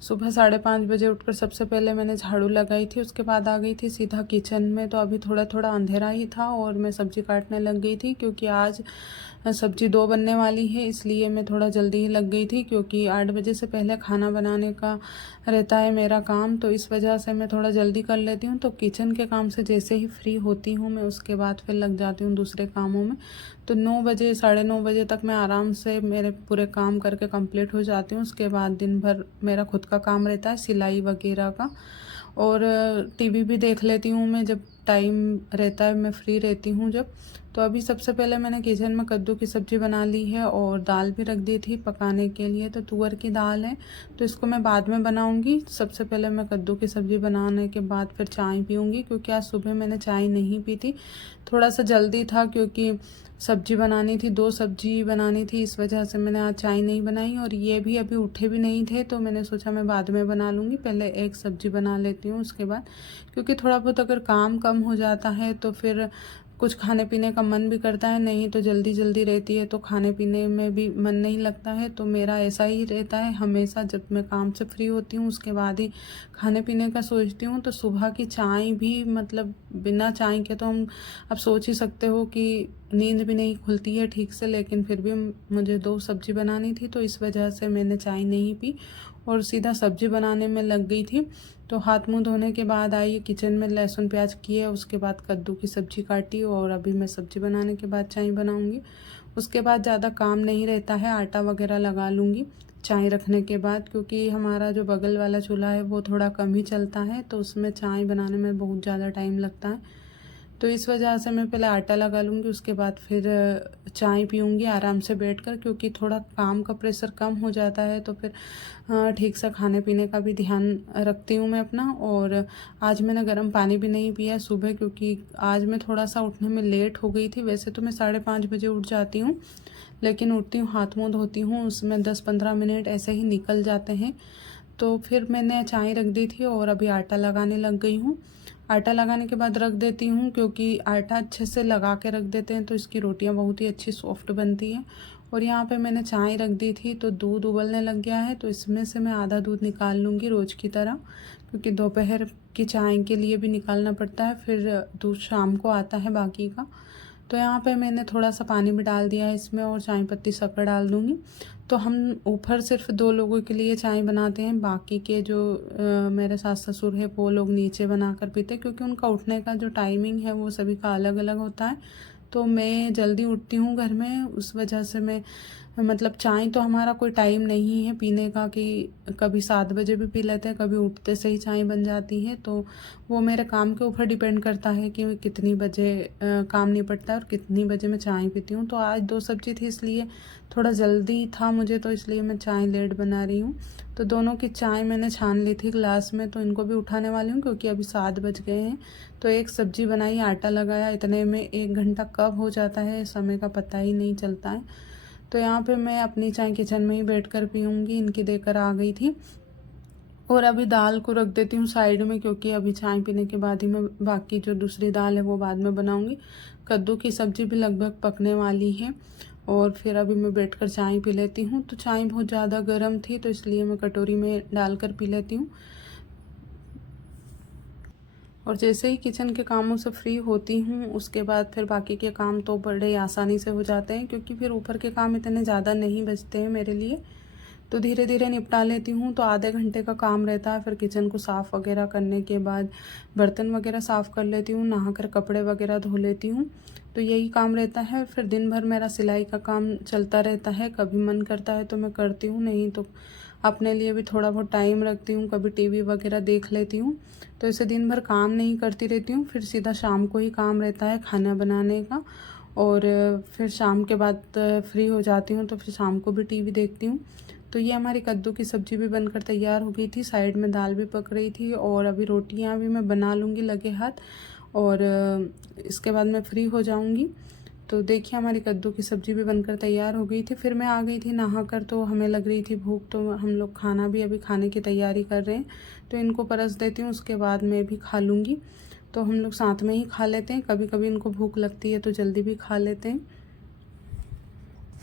सुबह 5:30 बजे उठकर सबसे पहले मैंने झाड़ू लगाई थी, उसके बाद आ गई थी सीधा किचन में। तो अभी थोड़ा थोड़ा अंधेरा ही था और मैं सब्ज़ी काटने लग गई थी, क्योंकि आज सब्ज़ी 2 बनने वाली है, इसलिए मैं थोड़ा जल्दी ही लग गई थी, क्योंकि 8 बजे से पहले खाना बनाने का रहता है मेरा काम। तो इस वजह से मैं थोड़ा जल्दी कर लेती हूँ। तो किचन के काम से जैसे ही फ्री होती हूँ मैं, उसके बाद फिर लग जाती हूँ दूसरे कामों में। तो 9 बजे 9:30 बजे तक मैं आराम से मेरे पूरे काम करके कंप्लीट हो जाती हूँ। उसके बाद दिन भर मेरा खुद का काम रहता है, सिलाई वगैरह का, और टीवी भी देख लेती हूँ मैं जब टाइम रहता है, मैं फ्री रहती हूँ जब। तो अभी सबसे पहले मैंने किचन में कद्दू की सब्ज़ी बना ली है और दाल भी रख दी थी पकाने के लिए। तो तुअर की दाल है, तो इसको मैं बाद में बनाऊंगी। सबसे पहले मैं कद्दू की सब्ज़ी बनाने के बाद फिर चाय पीऊँगी, क्योंकि आज सुबह मैंने चाय नहीं पी थी। थोड़ा सा जल्दी था, क्योंकि सब्जी बनानी थी, 2 सब्जी बनानी थी, इस वजह से मैंने आज चाय नहीं बनाई। और ये भी अभी उठे भी नहीं थे, तो मैंने सोचा मैं बाद में बना लूँगी, पहले एक सब्जी बना लेती हूँ उसके बाद। क्योंकि थोड़ा बहुत अगर काम कम हो जाता है तो फिर कुछ खाने पीने का मन भी करता है, नहीं तो जल्दी जल्दी रहती है तो खाने पीने में भी मन नहीं लगता है। तो मेरा ऐसा ही रहता है हमेशा, जब मैं काम से फ्री होती हूँ उसके बाद ही खाने पीने का सोचती हूँ। तो सुबह की चाय भी, मतलब बिना चाय के तो हम अब सोच ही सकते हो कि नींद भी नहीं खुलती है ठीक से। लेकिन फिर भी मुझे 2 सब्जी बनानी थी, तो इस वजह से मैंने चाय नहीं पी और सीधा सब्जी बनाने में लग गई थी। तो हाथ मुंह धोने के बाद आई किचन में, लहसुन प्याज किए, उसके बाद कद्दू की सब्जी काटी और अभी मैं सब्जी बनाने के बाद चाय बनाऊंगी। उसके बाद ज़्यादा काम नहीं रहता है, आटा वगैरह लगा लूँगी चाय रखने के बाद, क्योंकि हमारा जो बगल वाला चूल्हा है वो थोड़ा कम ही चलता है, तो उसमें चाय बनाने में बहुत ज़्यादा टाइम लगता है। तो इस वजह से मैं पहले आटा लगा लूँगी, उसके बाद फिर चाय पीऊँगी आराम से बैठकर, क्योंकि थोड़ा काम का प्रेशर कम हो जाता है। तो फिर ठीक से खाने पीने का भी ध्यान रखती हूँ मैं अपना। और आज मैंने गर्म पानी भी नहीं पिया सुबह, क्योंकि आज मैं थोड़ा सा उठने में लेट हो गई थी। वैसे तो मैं 5:30 बजे उठ जाती हूँ, लेकिन उठती हूँ, हाथ मुँह धोती हूँ, उसमें 10-15 मिनट ऐसे ही निकल जाते हैं। तो फिर मैंने चाय रख दी थी और अभी आटा लगाने लग गई हूँ। आटा लगाने के बाद रख देती हूँ, क्योंकि आटा अच्छे से लगा के रख देते हैं तो इसकी रोटियाँ बहुत ही अच्छी सॉफ्ट बनती हैं। और यहाँ पे मैंने चाय रख दी थी, तो दूध उबलने लग गया है, तो इसमें से मैं आधा दूध निकाल लूँगी रोज़ की तरह, क्योंकि दोपहर की चाय के लिए भी निकालना पड़ता है, फिर दूध शाम को आता है बाकी का। तो यहाँ पे मैंने थोड़ा सा पानी भी डाल दिया है इसमें और चाय पत्ती शक्कर डाल दूँगी। तो हम ऊपर सिर्फ 2 लोगों के लिए चाय बनाते हैं, बाकी के जो मेरे सास ससुर है वो लोग नीचे बनाकर पीते हैं, क्योंकि उनका उठने का जो टाइमिंग है वो सभी का अलग अलग होता है। तो मैं जल्दी उठती हूँ घर में, उस वजह से मैं, मतलब चाय तो हमारा कोई टाइम नहीं है पीने का, कि कभी 7 बजे भी पी लेते हैं, कभी उठते से ही चाय बन जाती है। तो वो मेरे काम के ऊपर डिपेंड करता है कि कितनी बजे काम निपटता है और कितनी बजे मैं चाय पीती हूँ। तो आज 2 सब्जी थी, इसलिए थोड़ा जल्दी था मुझे, तो इसलिए मैं चाय लेट बना रही हूँ। तो दोनों की चाय मैंने छान ली थी ग्लास में, तो इनको भी उठाने वाली हूँ, क्योंकि अभी 7 बज गए हैं। तो एक सब्जी बनाई, आटा लगाया, इतने में 1 घंटा कब हो जाता है समय का पता ही नहीं चलता है। तो यहाँ पे मैं अपनी चाय किचन में ही बैठकर पीऊँगी, इनकी देकर आ गई थी। और अभी दाल को रख देती हूँ साइड में, क्योंकि अभी चाय पीने के बाद ही मैं बाकी जो दूसरी दाल है वो बाद में बनाऊँगी। कद्दू की सब्ज़ी भी लगभग पकने वाली है और फिर अभी मैं बैठकर चाय पी लेती हूँ। तो चाय बहुत ज़्यादा गर्म थी, तो इसलिए मैं कटोरी में डालकर पी लेती हूँ। और जैसे ही किचन के कामों से फ्री होती हूँ उसके बाद फिर बाकी के काम तो बड़े आसानी से हो जाते हैं, क्योंकि फिर ऊपर के काम इतने ज़्यादा नहीं बचते हैं मेरे लिए। तो धीरे धीरे निपटा लेती हूँ। तो आधे घंटे का काम रहता है, फिर किचन को साफ़ वगैरह करने के बाद बर्तन वगैरह साफ़ कर लेती हूँ, नहाकर कपड़े वगैरह धो लेती हूँ। तो यही काम रहता है। फिर दिन भर मेरा सिलाई का काम चलता रहता है, कभी मन करता है तो मैं करती हूँ, नहीं तो अपने लिए भी थोड़ा बहुत टाइम रखती हूँ, कभी टीवी वगैरह देख लेती हूँ। तो इसे दिन भर काम नहीं करती रहती हूँ, फिर सीधा शाम को ही काम रहता है खाना बनाने का। और फिर शाम के बाद फ्री हो जाती हूँ, तो फिर शाम को भी टीवी देखती हूँ। तो ये हमारी कद्दू की सब्ज़ी भी बनकर तैयार हो गई थी, साइड में दाल भी पक रही थी और अभी रोटियां भी मैं बना लूँगी लगे हाथ, और इसके बाद मैं फ्री हो जाऊँगी। तो देखिए हमारी कद्दू की सब्ज़ी भी बनकर तैयार हो गई थी। फिर मैं आ गई थी नहाकर, तो हमें लग रही थी भूख, तो हम लोग खाना भी अभी खाने की तैयारी कर रहे हैं। तो इनको परस देती हूँ, उसके बाद मैं भी खा लूँगी। तो हम लोग साथ में ही खा लेते हैं, कभी कभी इनको भूख लगती है तो जल्दी भी खा लेते हैं।